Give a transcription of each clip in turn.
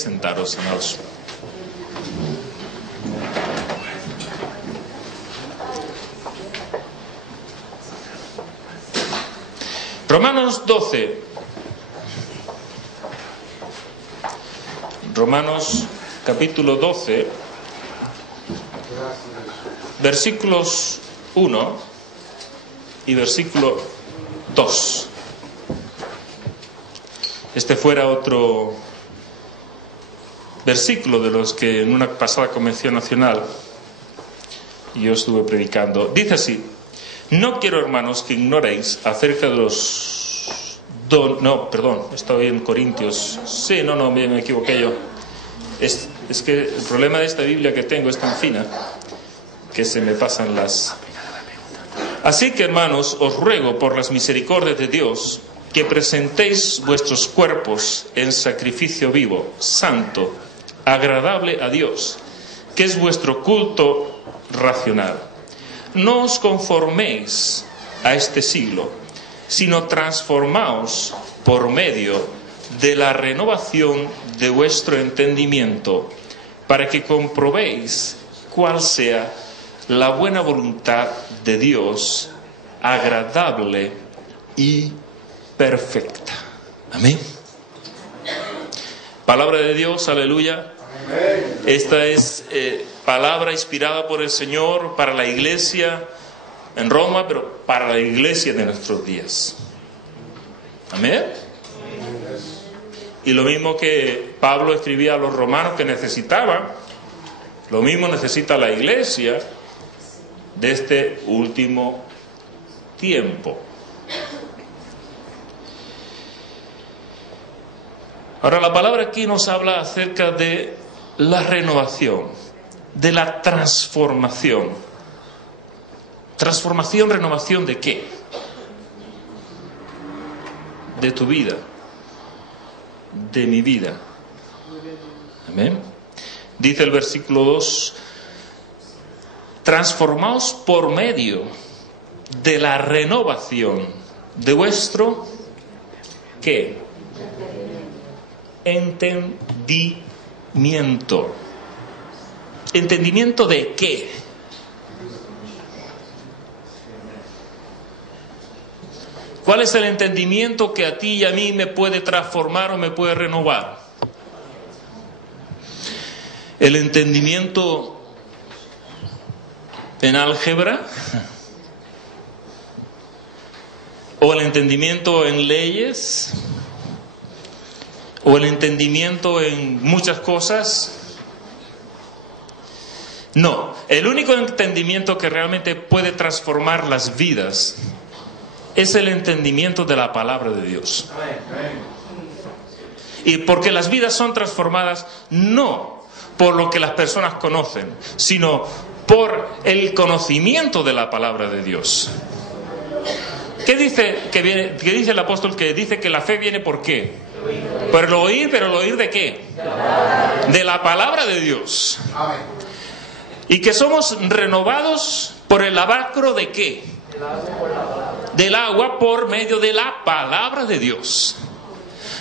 Sentaros, amados. Romanos 12. Romanos capítulo 12, versículos 1 y versículo 2. Este fuera otro versículo de los que en una pasada convención nacional yo estuve predicando. Dice así: no quiero, hermanos, que ignoréis acerca de los estoy en Corintios. Sí, me equivoqué yo. Es que el problema de esta Biblia que tengo es tan fina que se me pasan las... Así que, hermanos, os ruego por las misericordias de Dios que presentéis vuestros cuerpos en sacrificio vivo, santo, agradable a Dios, que es vuestro culto racional. No os conforméis a este siglo, sino transformaos por medio de la renovación de vuestro entendimiento, para que comprobéis cuál sea la buena voluntad de Dios, agradable y perfecta. Amén. Palabra de Dios, aleluya. Esta es palabra inspirada por el Señor para la iglesia en Roma, pero para la iglesia de nuestros días. Amén. Y lo mismo que Pablo escribía a los romanos que necesitaban, lo mismo necesita la iglesia de este último tiempo. Ahora, la palabra aquí nos habla acerca de la renovación, de la transformación. ¿Transformación, renovación de qué? De tu vida, de mi vida. Amén. Dice el versículo 2: transformaos por medio de la renovación de vuestro, ¿qué? Entendimiento. ¿Entendimiento de qué? ¿Cuál es el entendimiento que a ti y a mí me puede transformar o me puede renovar? ¿El entendimiento en álgebra? ¿O el entendimiento en leyes? ¿O el entendimiento en muchas cosas? No, el único entendimiento que realmente puede transformar las vidas es el entendimiento de la palabra de Dios. Y porque las vidas son transformadas no por lo que las personas conocen, sino por el conocimiento de la palabra de Dios. ¿Qué dice el apóstol? Que dice que la fe viene ¿por qué? Por el oír, pero ¿el oír de qué? De la palabra de Dios. Y que somos renovados por el lavacro de qué? Del agua por medio de la palabra de Dios.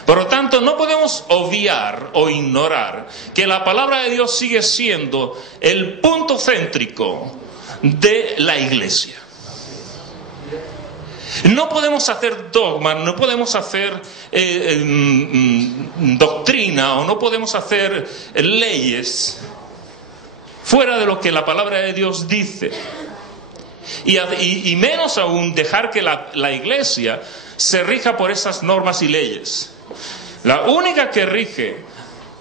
Por lo tanto, no podemos obviar o ignorar que la palabra de Dios sigue siendo el punto céntrico de la iglesia. No podemos hacer dogma, no podemos hacer doctrina o no podemos hacer leyes fuera de lo que la palabra de Dios dice. Y menos aún dejar que la iglesia se rija por esas normas y leyes. La única que rige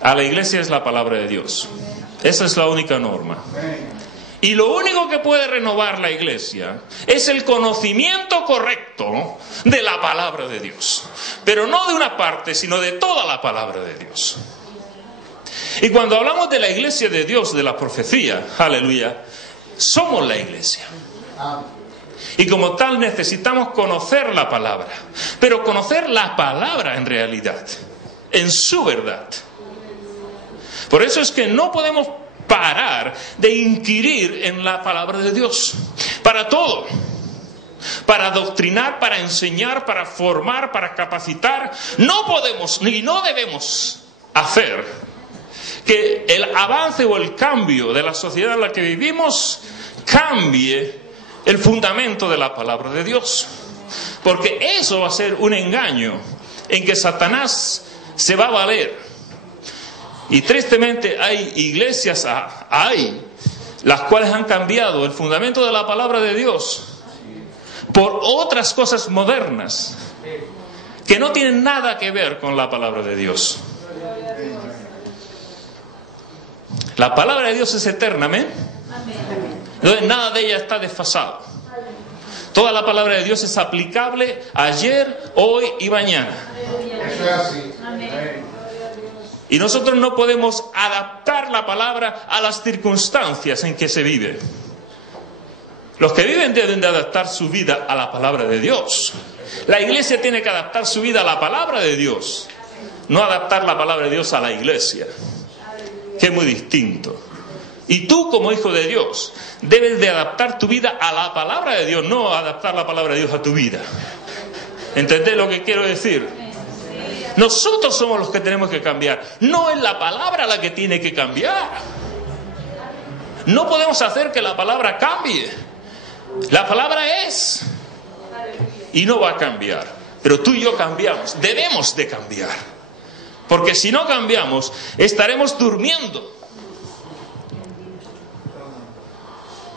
a la iglesia es la palabra de Dios. Esa es la única norma. Y lo único que puede renovar la iglesia es el conocimiento correcto de la palabra de Dios. Pero no de una parte, sino de toda la palabra de Dios. Y cuando hablamos de la iglesia de Dios, de la profecía, aleluya, somos la iglesia. Y como tal necesitamos conocer la palabra. Pero conocer la palabra en realidad, en su verdad. Por eso es que no podemos parar de inquirir en la palabra de Dios. Para todo. Para adoctrinar, para enseñar, para formar, para capacitar. No podemos ni no debemos hacer que el avance o el cambio de la sociedad en la que vivimos cambie el fundamento de la palabra de Dios. Porque eso va a ser un engaño en que Satanás se va a valer. Y tristemente hay iglesias, las cuales han cambiado el fundamento de la palabra de Dios por otras cosas modernas que no tienen nada que ver con la palabra de Dios. La palabra de Dios es eterna, ¿amén? Entonces nada de ella está desfasado. Toda la palabra de Dios es aplicable ayer, hoy y mañana. Eso es así. Y nosotros no podemos adaptar la palabra a las circunstancias en que se vive. Los que viven deben de adaptar su vida a la palabra de Dios. La iglesia tiene que adaptar su vida a la palabra de Dios, no adaptar la palabra de Dios a la iglesia, que es muy distinto. Y tú, como hijo de Dios, debes de adaptar tu vida a la palabra de Dios, no adaptar la palabra de Dios a tu vida. ¿Entendés lo que quiero decir? Nosotros somos los que tenemos que cambiar. No es la palabra la que tiene que cambiar. No podemos hacer que la palabra cambie. La palabra es y no va a cambiar. Pero tú y yo cambiamos. Debemos de cambiar. Porque si no cambiamos, estaremos durmiendo.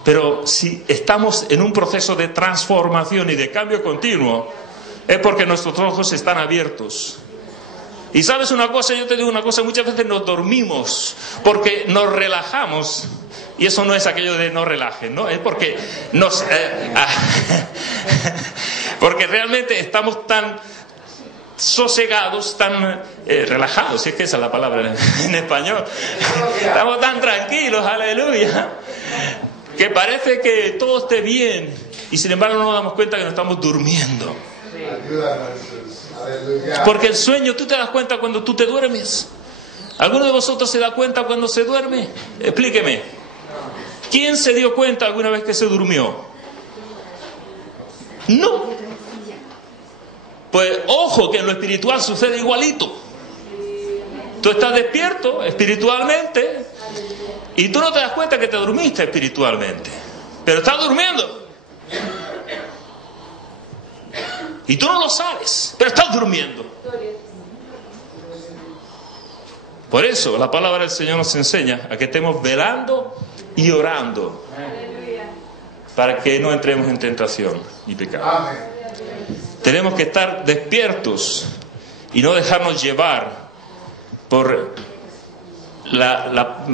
Pero si estamos en un proceso de transformación y de cambio continuo, es porque nuestros ojos están abiertos. Y sabes una cosa, yo te digo una cosa, muchas veces nos dormimos porque nos relajamos. Y eso no es aquello de no relajen, ¿no? Es porque porque realmente estamos tan sosegados, tan relajados, si es que esa es la palabra en español. Estamos tan tranquilos, aleluya, que parece que todo esté bien y sin embargo no nos damos cuenta que nos estamos durmiendo. Porque el sueño, tú te das cuenta cuando tú te duermes. ¿Alguno de vosotros se da cuenta cuando se duerme? Explíqueme. ¿Quién se dio cuenta alguna vez que se durmió? No. Pues ojo, que en lo espiritual sucede igualito. Tú estás despierto espiritualmente y tú no te das cuenta que te dormiste espiritualmente, pero estás durmiendo. Y tú no lo sabes, pero estás durmiendo. Por eso la palabra del Señor nos enseña a que estemos velando y orando para que no entremos en tentación y pecado. Tenemos que estar despiertos y no dejarnos llevar por la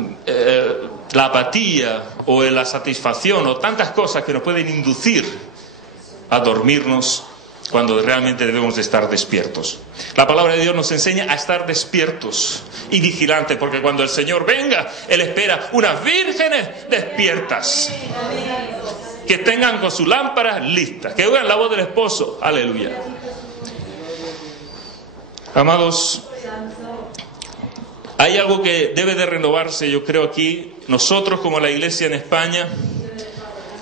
apatía o la satisfacción o tantas cosas que nos pueden inducir a dormirnos cuando realmente debemos de estar despiertos. La palabra de Dios nos enseña a estar despiertos y vigilantes, porque cuando el Señor venga, Él espera unas vírgenes despiertas, que tengan con sus lámparas listas, que oigan la voz del esposo. Aleluya. Amados, hay algo que debe de renovarse, yo creo, aquí. Nosotros, como la iglesia en España,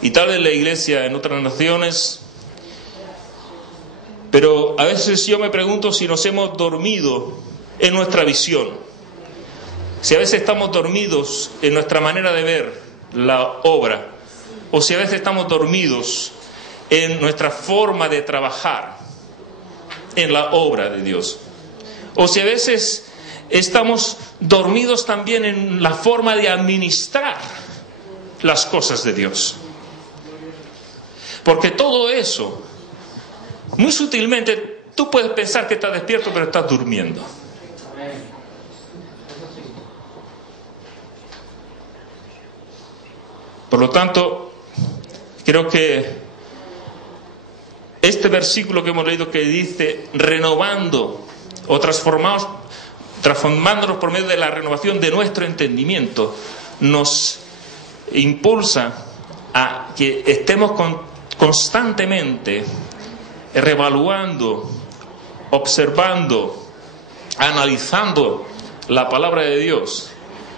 y tal vez la iglesia en otras naciones, pero a veces yo me pregunto si nos hemos dormido en nuestra visión, si a veces estamos dormidos en nuestra manera de ver la obra, o si a veces estamos dormidos en nuestra forma de trabajar en la obra de Dios, o si a veces estamos dormidos también en la forma de administrar las cosas de Dios. Porque todo eso, muy sutilmente, tú puedes pensar que estás despierto, pero estás durmiendo. Por lo tanto, creo que este versículo que hemos leído que dice renovando o transformándonos por medio de la renovación de nuestro entendimiento, nos impulsa a que estemos constantemente reevaluando, observando, analizando la palabra de Dios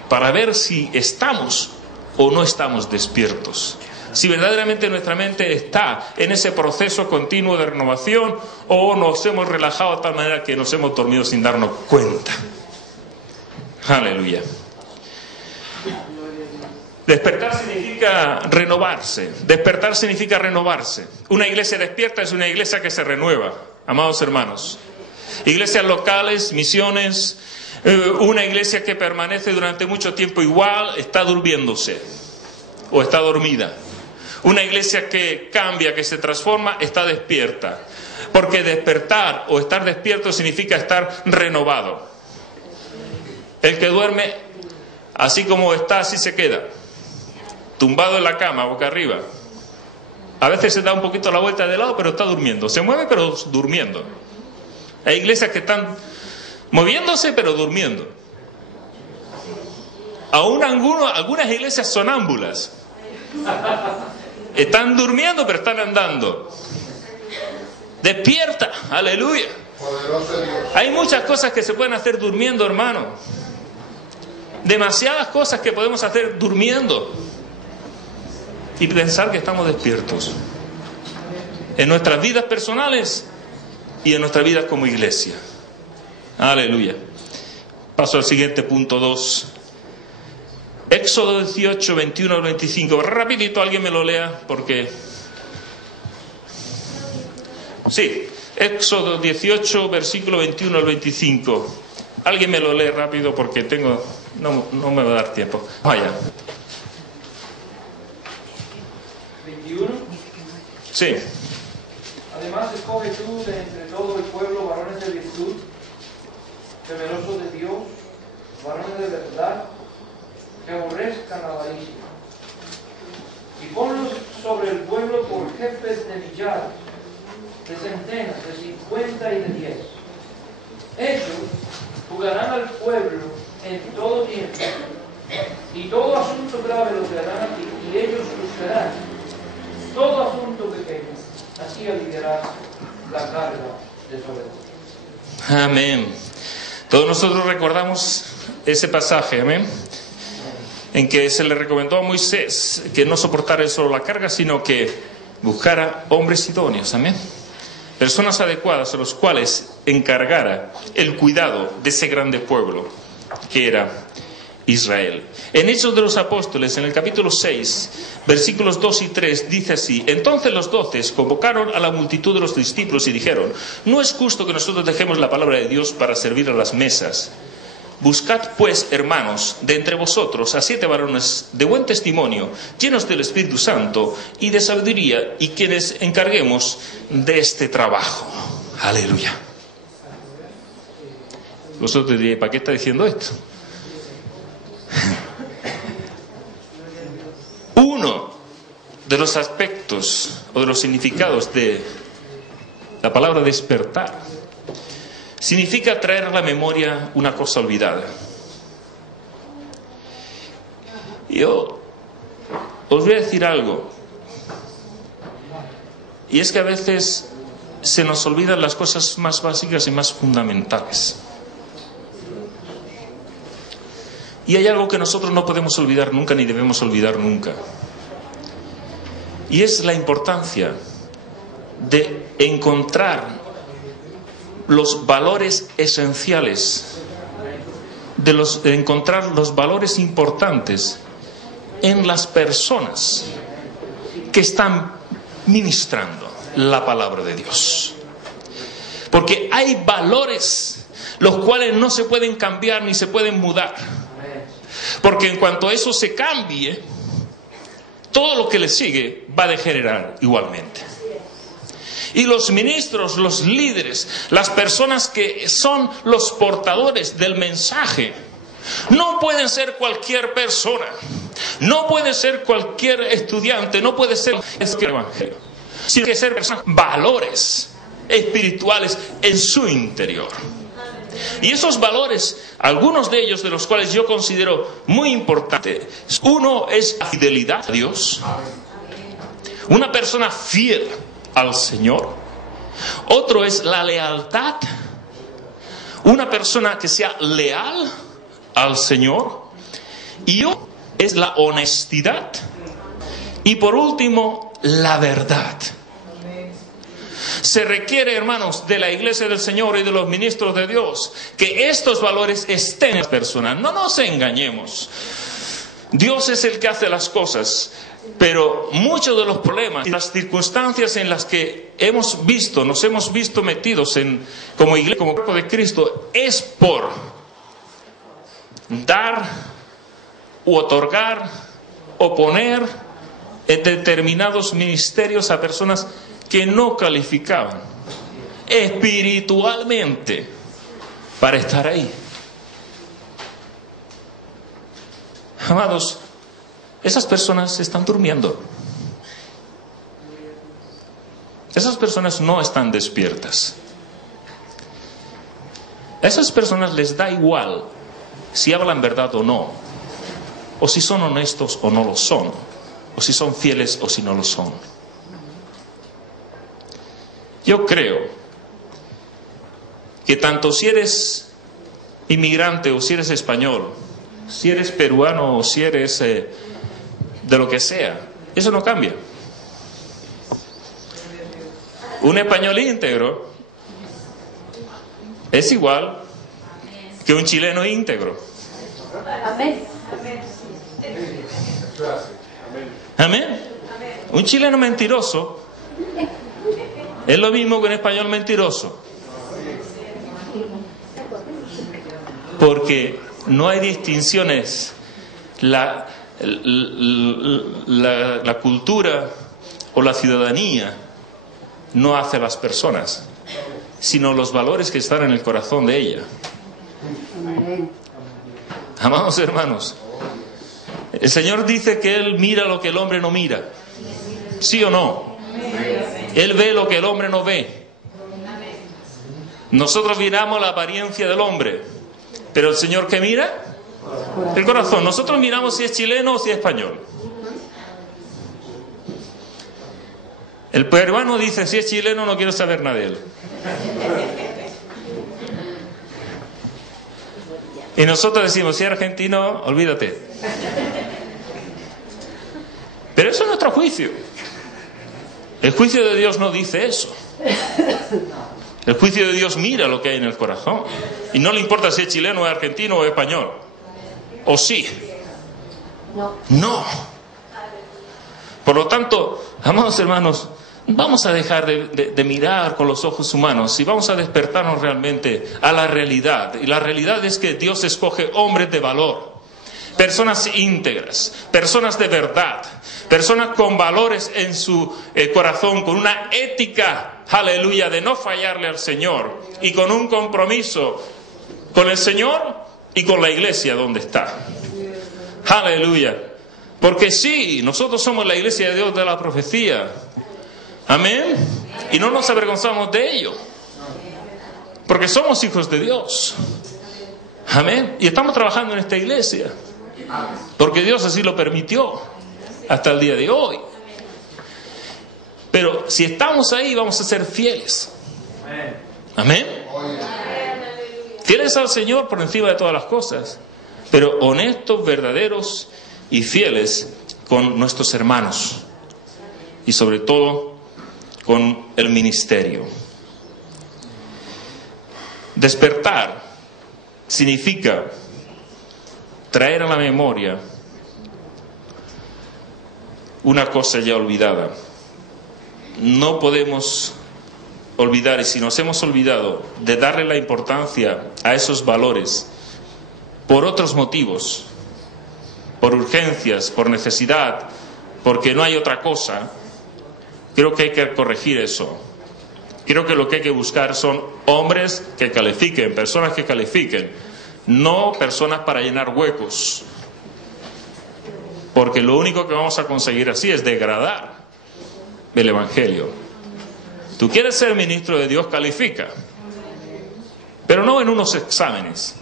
para ver si estamos o no estamos despiertos, si verdaderamente nuestra mente está en ese proceso continuo de renovación o nos hemos relajado de tal manera que nos hemos dormido sin darnos cuenta. Aleluya. Despertar significa renovarse. Despertar significa renovarse. Una iglesia despierta es una iglesia que se renueva, amados hermanos. Iglesias locales, misiones, una iglesia que permanece durante mucho tiempo igual, está durmiéndose o está dormida. Una iglesia que cambia, que se transforma, está despierta. Porque despertar o estar despierto significa estar renovado. El que duerme, así como está, así se queda. Tumbado en la cama, boca arriba. A veces se da un poquito la vuelta de lado, pero está durmiendo. Se mueve, pero durmiendo. Hay iglesias que están moviéndose, pero durmiendo. Aún algunas iglesias sonámbulas. Están durmiendo, pero están andando. Despierta, aleluya. Hay muchas cosas que se pueden hacer durmiendo, hermano. Demasiadas cosas que podemos hacer durmiendo. Y pensar que estamos despiertos. En nuestras vidas personales y en nuestras vidas como iglesia. Aleluya. Paso al siguiente punto 2. Éxodo 18, 21 al 25. Rapidito, alguien me lo lea porque... Sí, Éxodo 18, versículo 21 al 25. Alguien me lo lee rápido porque no me va a dar tiempo. Vaya. 21. Sí. Además, escoge tú de entre todo el pueblo varones de virtud, temerosos de Dios, varones de verdad, que aborrezcan la avaricia. Y ponlos sobre el pueblo por jefes de millares, de centenas, de 50 y de 10. Ellos jugarán al pueblo en todo tiempo, y todo asunto grave lo traerán a ti, y ellos juzgarán todo asunto pequeño. Así aliviarás la carga de sobre ti. Amén. Todos nosotros recordamos ese pasaje, amén, en que se le recomendó a Moisés que no soportara él solo la carga, sino que buscara hombres idóneos, amén. Personas adecuadas a los cuales encargara el cuidado de ese grande pueblo que era Israel. En Hechos de los Apóstoles, en el capítulo 6, versículos 2 y 3, dice así: Entonces los 12 convocaron a la multitud de los discípulos y dijeron: No es justo que nosotros dejemos la palabra de Dios para servir a las mesas. Buscad pues, hermanos, de entre vosotros a 7 varones de buen testimonio, llenos del Espíritu Santo y de sabiduría, y quienes encarguemos de este trabajo. Aleluya. Vosotros diréis: ¿para qué está diciendo esto? Uno de los aspectos o de los significados de la palabra despertar significa traer a la memoria una cosa olvidada. Yo os voy a decir algo, y es que a veces se nos olvidan las cosas más básicas y más fundamentales. Y hay algo que nosotros no podemos olvidar nunca ni debemos olvidar nunca. Y es la importancia de encontrar los valores esenciales, de encontrar los valores importantes en las personas que están ministrando la palabra de Dios. Porque hay valores los cuales no se pueden cambiar ni se pueden mudar. Porque en cuanto eso se cambie, todo lo que le sigue va a degenerar igualmente. Y los ministros, los líderes, las personas que son los portadores del mensaje, no pueden ser cualquier persona, no puede ser cualquier estudiante, no puede ser el evangelio, sino que ser personas, valores espirituales en su interior. Y esos valores, algunos de ellos de los cuales yo considero muy importantes, uno es la fidelidad a Dios, una persona fiel al Señor. Otro es la lealtad, una persona que sea leal al Señor. Y otro es la honestidad. Y por último, la verdad. Se requiere, hermanos, de la iglesia del Señor y de los ministros de Dios, que estos valores estén en las personas. No nos engañemos. Dios es el que hace las cosas, pero muchos de los problemas y las circunstancias en las que nos hemos visto metidos como iglesia, como cuerpo de Cristo, es por dar u otorgar o poner en determinados ministerios a personas que no calificaban espiritualmente para estar ahí. Amados, esas personas están durmiendo. Esas personas no están despiertas. A esas personas les da igual si hablan verdad o no, o si son honestos o no lo son, o si son fieles o si no lo son. Yo creo que tanto si eres inmigrante o si eres español, si eres peruano o si eres de lo que sea, eso no cambia. Un español íntegro es igual que un chileno íntegro. Amén. Amén. Un chileno mentiroso es lo mismo que un español mentiroso. Porque no hay distinciones. La cultura o la ciudadanía no hace a las personas, sino los valores que están en el corazón de ella. Amados hermanos, el Señor dice que Él mira lo que el hombre no mira. ¿Sí o no? Él ve lo que el hombre no ve. Nosotros miramos la apariencia del hombre, pero el Señor, ¿qué mira? El corazón. Nosotros miramos si es chileno o si es español. El peruano dice, si es chileno no quiero saber nada de él. Y nosotros decimos, si es argentino, olvídate. Pero eso es nuestro juicio. El juicio de Dios no dice eso. El juicio de Dios mira lo que hay en el corazón. Y no le importa si es chileno, o argentino o español. ¿O sí? No. Por lo tanto, amados hermanos, vamos a dejar de mirar con los ojos humanos y vamos a despertarnos realmente a la realidad. Y la realidad es que Dios escoge hombres de valor, personas íntegras, personas de verdad, personas con valores en su corazón, con una ética, aleluya, de no fallarle al Señor y con un compromiso con el Señor y con la iglesia donde está. Aleluya. Porque sí, nosotros somos la iglesia de Dios de la profecía. Amén. Y no nos avergonzamos de ello. Porque somos hijos de Dios. Amén. Y estamos trabajando en esta iglesia. Porque Dios así lo permitió. Hasta el día de hoy. Pero si estamos ahí, vamos a ser fieles. Amén. Fieles al Señor por encima de todas las cosas. Pero honestos, verdaderos y fieles con nuestros hermanos. Y sobre todo con el ministerio. Despertar significa traer a la memoria una cosa ya olvidada. No podemos olvidar, y si nos hemos olvidado de darle la importancia a esos valores por otros motivos, por urgencias, por necesidad, porque no hay otra cosa, creo que hay que corregir eso. Creo que lo que hay que buscar son hombres que califiquen, personas que califiquen, no personas para llenar huecos. Porque lo único que vamos a conseguir así es degradar el Evangelio. Tú quieres ser ministro de Dios, califica. Pero no en unos exámenes.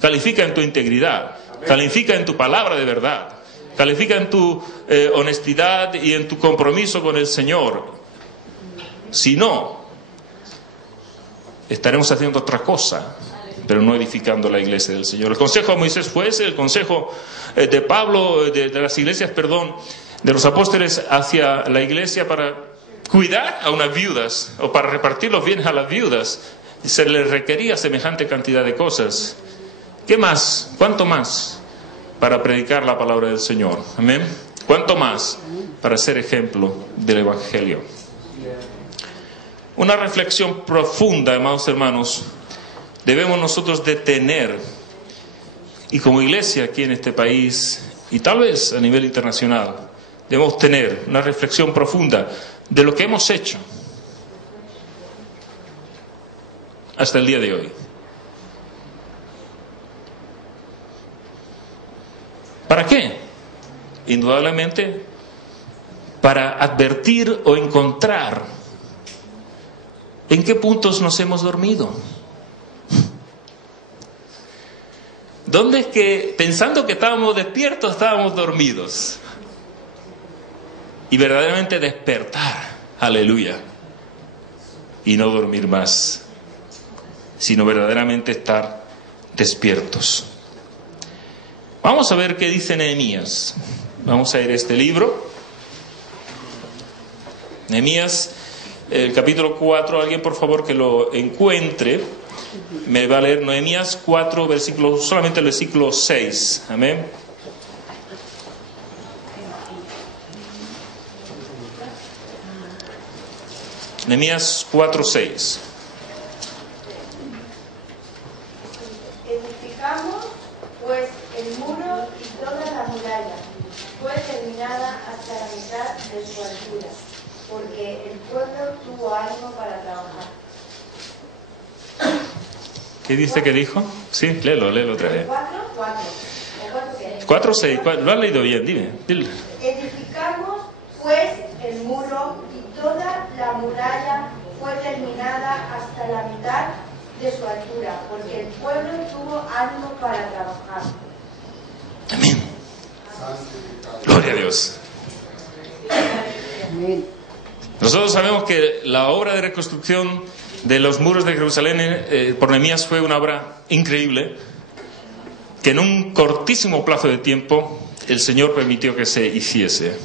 Califica en tu integridad, califica en tu palabra de verdad, califica en tu honestidad y en tu compromiso con el Señor. Si no, estaremos haciendo otra cosa, pero no edificando la iglesia del Señor. El consejo de Moisés fue ese, el consejo de Pablo, de las iglesias, de los apóstoles hacia la iglesia para cuidar a unas viudas o para repartir los bienes a las viudas. Se les requería semejante cantidad de cosas. ¿Qué más? ¿Cuánto más? para predicar la palabra del Señor. Amén. ¿Cuánto más para ser ejemplo del Evangelio? Una reflexión profunda, amados hermanos, debemos nosotros de tener, y como iglesia aquí en este país, y tal vez a nivel internacional, debemos tener una reflexión profunda de lo que hemos hecho hasta el día de hoy. ¿Para qué? Indudablemente para advertir o encontrar en qué puntos nos hemos dormido. ¿Dónde es que, pensando que estábamos despiertos, estábamos dormidos? Y verdaderamente despertar, aleluya, y no dormir más, sino verdaderamente estar despiertos. Vamos a ver qué dice Nehemías. Vamos a ir a este libro. Nehemías, el capítulo 4, alguien por favor que lo encuentre. Me va a leer Nehemías 4, solamente el versículo 6. Amén. Nehemías 4, 6. Edificamos pues el muro y toda la muralla fue terminada hasta la mitad de su altura, porque el pueblo tuvo ánimo para trabajar. ¿Qué dice que dijo? Sí, léelo otra vez. 4, 6. Lo has leído bien, dile. Edificamos pues el muro y toda la muralla fue terminada hasta la mitad de su altura, porque el pueblo tuvo ánimo para trabajar. Amén. Gloria a Dios. Nosotros sabemos que la obra de reconstrucción de los muros de Jerusalén por Nehemías fue una obra increíble, que en un cortísimo plazo de tiempo el Señor permitió que se hiciese.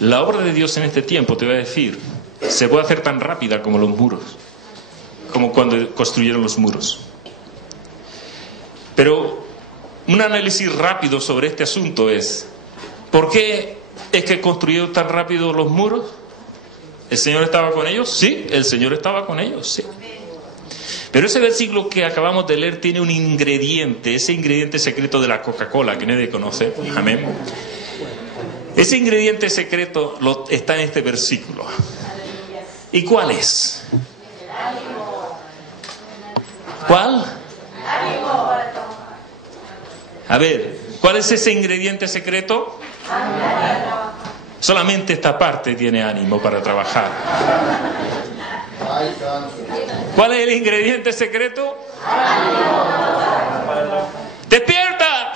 La obra de Dios en este tiempo, te voy a decir, se puede hacer tan rápida como los muros, como cuando construyeron los muros. Pero un análisis rápido sobre este asunto es: ¿por qué es que construyeron tan rápido los muros? ¿El Señor estaba con ellos? Sí, el Señor estaba con ellos, sí. Pero ese versículo que acabamos de leer tiene un ingrediente, ese ingrediente secreto de la Coca-Cola que nadie conoce. Amén. Ese ingrediente secreto está en este versículo. ¿Y cuál es? ¿Cuál? A ver, ¿cuál es ese ingrediente secreto? Solamente esta parte tiene ánimo para trabajar. ¿Cuál es el ingrediente secreto? ¡Despierta!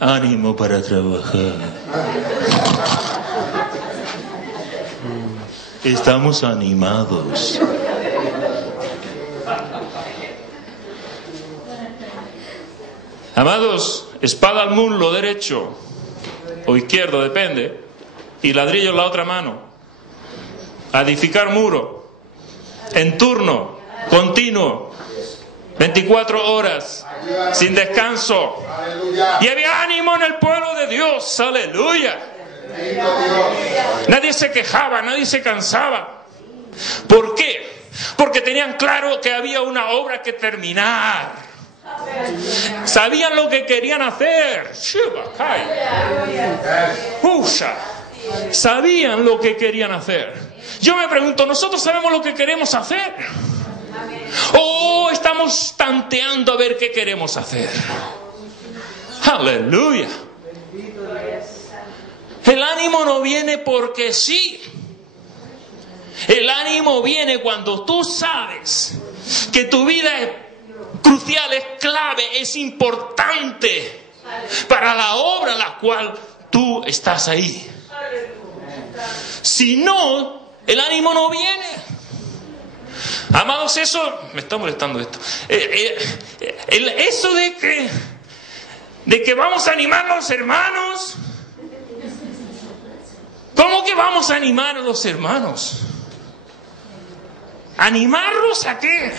Ánimo para trabajar. Estamos animados. Amados, espada al muslo derecho o izquierdo, depende, y ladrillo en la otra mano. A edificar muro, en turno, continuo, 24 horas, sin descanso. Y había ánimo en el pueblo de Dios, aleluya. Nadie se quejaba, nadie se cansaba. ¿Por qué? Porque tenían claro que había una obra que terminar. Sabían lo que querían hacer. Sabían lo que querían hacer. Yo me pregunto, ¿nosotros sabemos lo que queremos hacer? ¿O estamos tanteando a ver qué queremos hacer? Aleluya. El ánimo no viene porque sí. El ánimo viene cuando tú sabes que tu vida es crucial, es clave, es importante para la obra en la cual tú estás ahí. Si no, el ánimo no viene. Amados, eso me está molestando esto. Eso de que vamos a animar a los hermanos. ¿Cómo que vamos a animar a los hermanos? ¿Animarlos a qué?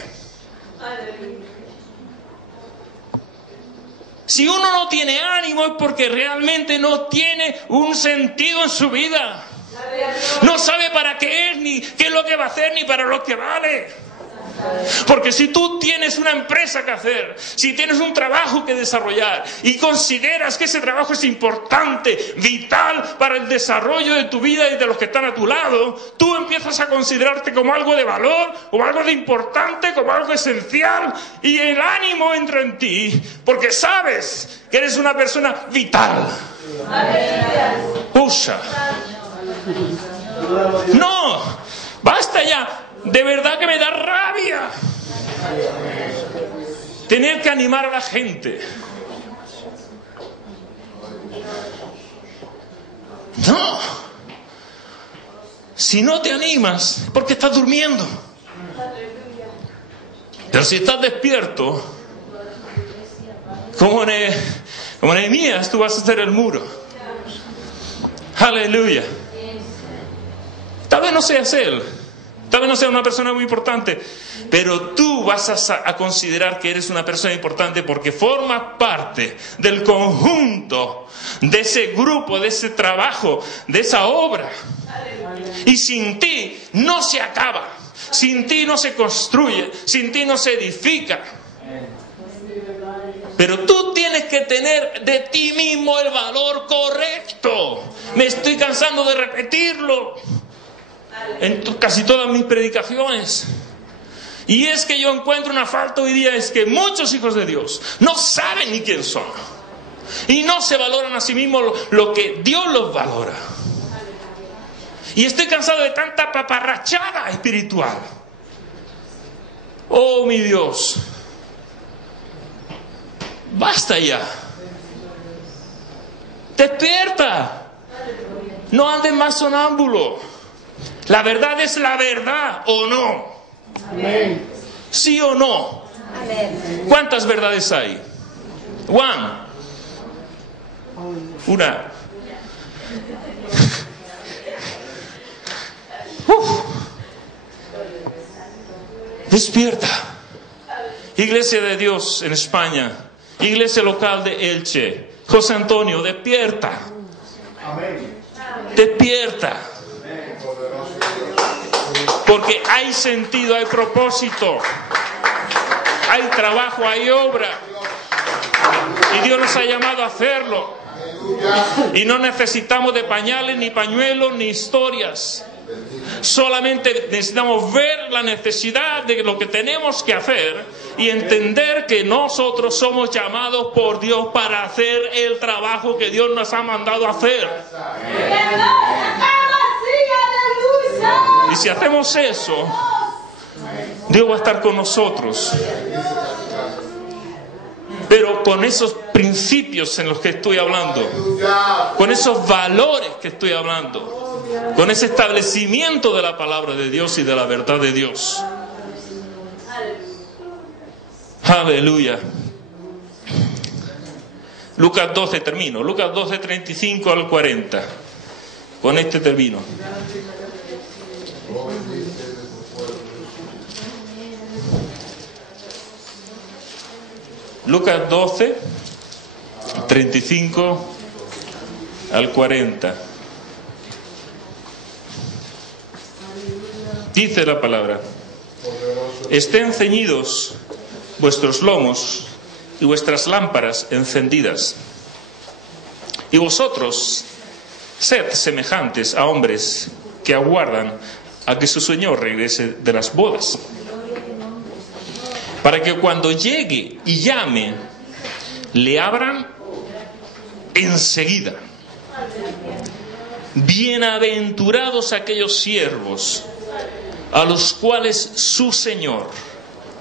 Si uno no tiene ánimo es porque realmente no tiene un sentido en su vida. No sabe para qué es, ni qué es lo que va a hacer, ni para lo que vale. Porque si tú tienes una empresa que hacer, si tienes un trabajo que desarrollar y consideras que ese trabajo es importante, vital para el desarrollo de tu vida y de los que están a tu lado, tú empiezas a considerarte como algo de valor, como algo de importante, como algo esencial, y el ánimo entra en ti porque sabes que eres una persona vital. Usa. No, basta ya. De verdad que me da rabia tener que animar a la gente. No. Si no te animas, es porque estás durmiendo. Pero si estás despierto, como Nehemías, tú vas a hacer el muro. Aleluya. Tal vez no seas él. Tal vez no sea una persona muy importante, pero tú vas a considerar que eres una persona importante porque formas parte del conjunto, de ese grupo, de ese trabajo, de esa obra. Y sin ti no se acaba, sin ti no se construye, sin ti no se edifica. Pero tú tienes que tener de ti mismo el valor correcto. Me estoy cansando de repetirlo en casi todas mis predicaciones. Y es que yo encuentro una falta hoy día, es que muchos hijos de Dios no saben ni quién son. Y no se valoran a sí mismos lo que Dios los valora. Y estoy cansado de tanta paparrachada espiritual. Oh, mi Dios. Basta ya. Despierta. No andes más sonámbulo. La verdad es la verdad, ¿o no? Amén. ¿Sí o no? Amén. ¿Cuántas verdades hay? Una. Despierta. Iglesia de Dios en España, Iglesia local de Elche, José Antonio, despierta. Amén. Despierta. Porque hay sentido, hay propósito, hay trabajo, hay obra. Y Dios nos ha llamado a hacerlo. Y no necesitamos de pañales, ni pañuelos, ni historias. Solamente necesitamos ver la necesidad de lo que tenemos que hacer y entender que nosotros somos llamados por Dios para hacer el trabajo que Dios nos ha mandado a hacer. Y si hacemos eso, Dios va a estar con nosotros. Pero con esos principios en los que estoy hablando, con esos valores que estoy hablando, con ese establecimiento de la palabra de Dios y de la verdad de Dios. Aleluya. Lucas 12, termino. Lucas 12, 35 al 40. Con este termino. Lucas 12, 35 al 40. Dice la palabra: estén ceñidos vuestros lomos y vuestras lámparas encendidas. Y vosotros sed semejantes a hombres que aguardan a que su Señor regrese de las bodas, para que cuando llegue y llame, le abran enseguida. Bienaventurados aquellos siervos a los cuales su Señor,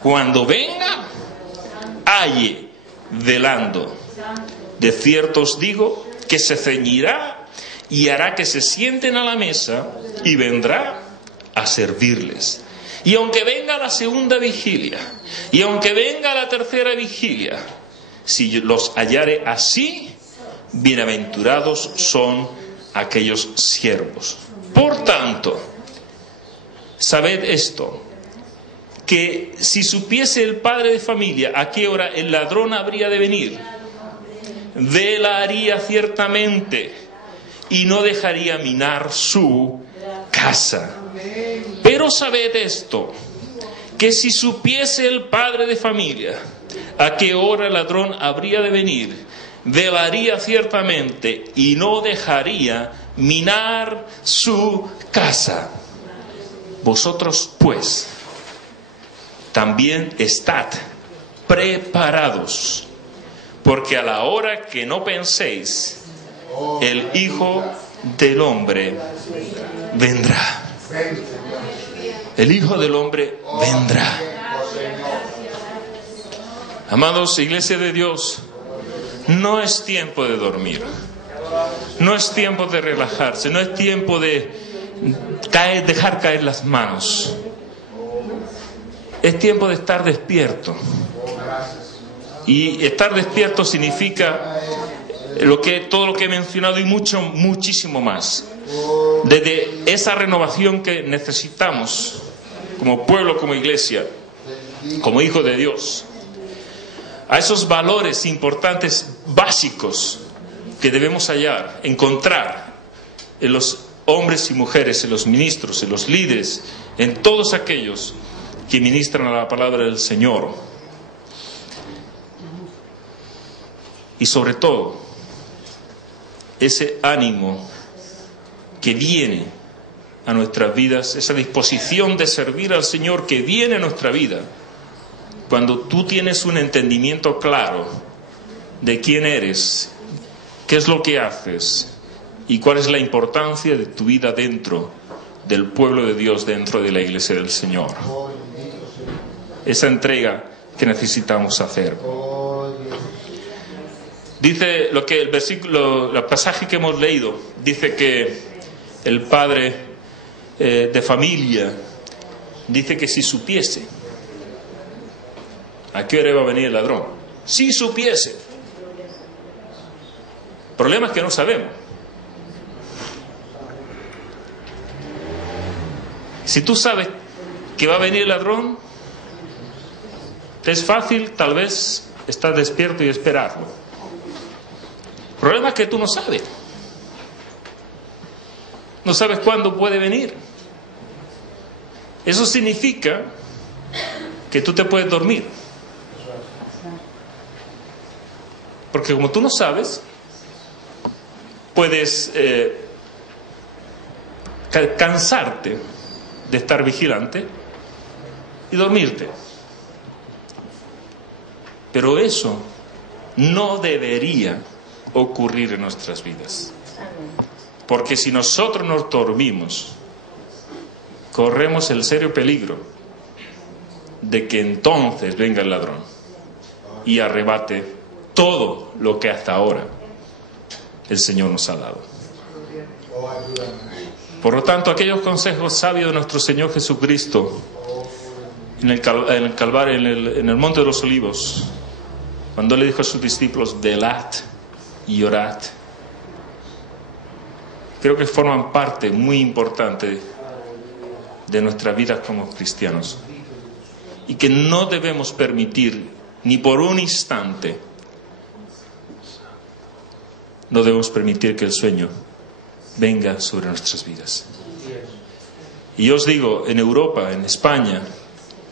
cuando venga, halle velando. De cierto os digo que se ceñirá y hará que se sienten a la mesa y vendrá a servirles. Y aunque venga la segunda vigilia, y aunque venga la tercera vigilia, si los hallare así, bienaventurados son aquellos siervos. Por tanto, sabed esto, que si supiese el padre de familia a qué hora el ladrón habría de venir, velaría ciertamente y no dejaría minar su casa. Pero sabed esto, que si supiese el padre de familia a qué hora el ladrón habría de venir, velaría ciertamente y no dejaría minar su casa. Vosotros, pues, también estad preparados, porque a la hora que no penséis, el Hijo del Hombre vendrá. El Hijo del Hombre vendrá. Amados, Iglesia de Dios, no es tiempo de dormir. No es tiempo de relajarse. No es tiempo de dejar caer las manos. Es tiempo de estar despierto. Y estar despierto significa todo lo que he mencionado y muchísimo más. Desde esa renovación que necesitamos como pueblo, como iglesia, como hijos de Dios, a esos valores importantes, básicos, que debemos encontrar en los hombres y mujeres, en los ministros, en los líderes, en todos aquellos que ministran a la palabra del Señor. Y sobre todo, ese ánimo que viene a nuestras vidas, esa disposición de servir al Señor que viene a nuestra vida, cuando tú tienes un entendimiento claro de quién eres, qué es lo que haces y cuál es la importancia de tu vida dentro del pueblo de Dios, dentro de la iglesia del Señor. Esa entrega que necesitamos hacer. Dice lo que el pasaje que hemos leído, dice que el padre de familia dice que si supiese a qué hora iba a venir el ladrón, si supiese. El problema es que no sabemos. Si tú sabes que va a venir el ladrón, te es fácil tal vez estar despierto y esperarlo. El problema es que tú no sabes. No sabes cuándo puede venir. Eso significa que tú te puedes dormir. Porque como tú no sabes, puedes cansarte de estar vigilante y dormirte. Pero eso no debería ocurrir en nuestras vidas. Porque si nosotros nos dormimos, corremos el serio peligro de que entonces venga el ladrón y arrebate todo lo que hasta ahora el Señor nos ha dado. Por lo tanto, aquellos consejos sabios de nuestro Señor Jesucristo en el Calvario, en el Monte de los Olivos, cuando le dijo a sus discípulos, velad y orad, creo que forman parte muy importante de nuestra vida como cristianos, y que no debemos permitir ni por un instante, no debemos permitir que el sueño venga sobre nuestras vidas. Y yo os digo, en Europa, en España,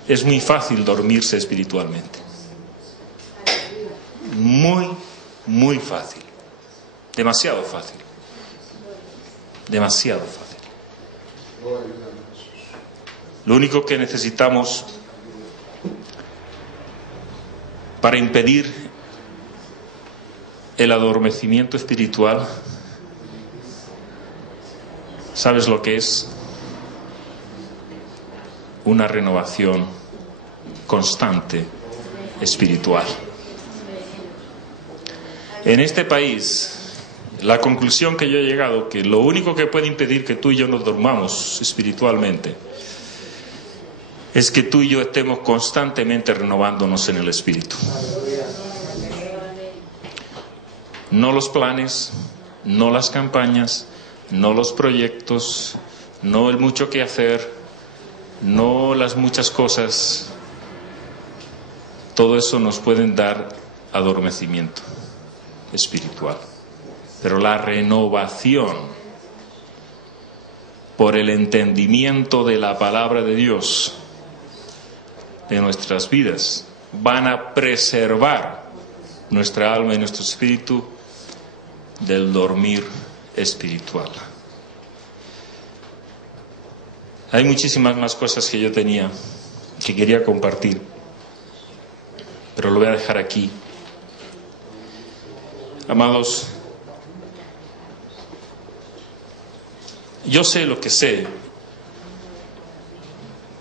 es muy fácil dormirse espiritualmente. Muy, muy fácil. Demasiado fácil. Demasiado fácil. Lo único que necesitamos para impedir el adormecimiento espiritual, ¿sabes lo que es? Una renovación constante espiritual. En este país, la conclusión que yo he llegado, que lo único que puede impedir que tú y yo nos dormamos espiritualmente, es que tú y yo estemos constantemente renovándonos en el espíritu. No los planes, no las campañas, no los proyectos, no el mucho que hacer, no las muchas cosas. Todo eso nos pueden dar adormecimiento. espiritual. Pero la renovación por el entendimiento de la palabra de Dios de nuestras vidas van a preservar nuestra alma y nuestro espíritu del dormir espiritual. Hay muchísimas más cosas que yo tenía, que quería compartir, pero lo voy a dejar aquí. Amados, yo sé lo que sé,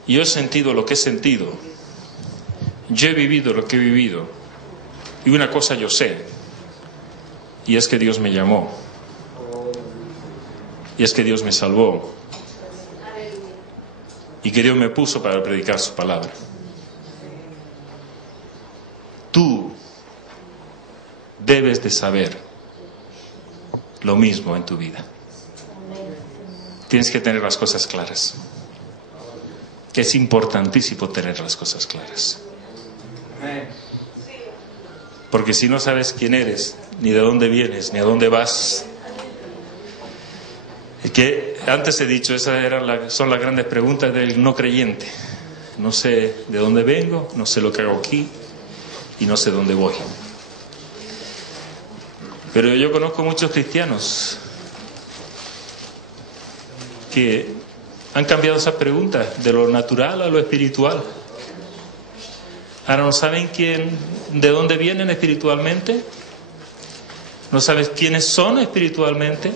yo he sentido lo que he sentido, yo he vivido lo que he vivido, y una cosa yo sé, y es que Dios me llamó, y es que Dios me salvó, y que Dios me puso para predicar su palabra. Tú debes de saber lo mismo en tu vida. Tienes que tener las cosas claras. Es importantísimo tener las cosas claras. Porque si no sabes quién eres, ni de dónde vienes, ni a dónde vas. Es que antes he dicho, esas son las grandes preguntas del no creyente. No sé de dónde vengo, no sé lo que hago aquí y no sé dónde voy. Pero yo conozco muchos cristianos que han cambiado esas preguntas de lo natural a lo espiritual. Ahora no saben de dónde vienen espiritualmente, no saben quiénes son espiritualmente,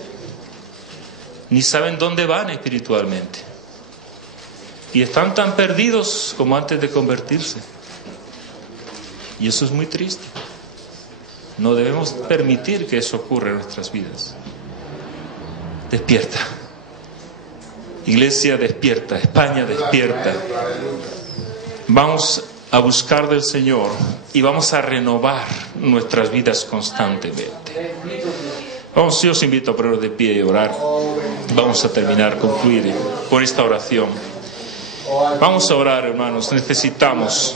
ni saben dónde van espiritualmente. Y están tan perdidos como antes de convertirse. Y eso es muy triste. No debemos permitir que eso ocurra en nuestras vidas. Despierta. Iglesia, despierta. España, despierta. Vamos a buscar del Señor y vamos a renovar nuestras vidas constantemente. Vamos, yo os invito a poneros de pie y orar. Vamos a terminar, concluir con esta oración. Vamos a orar, hermanos. Necesitamos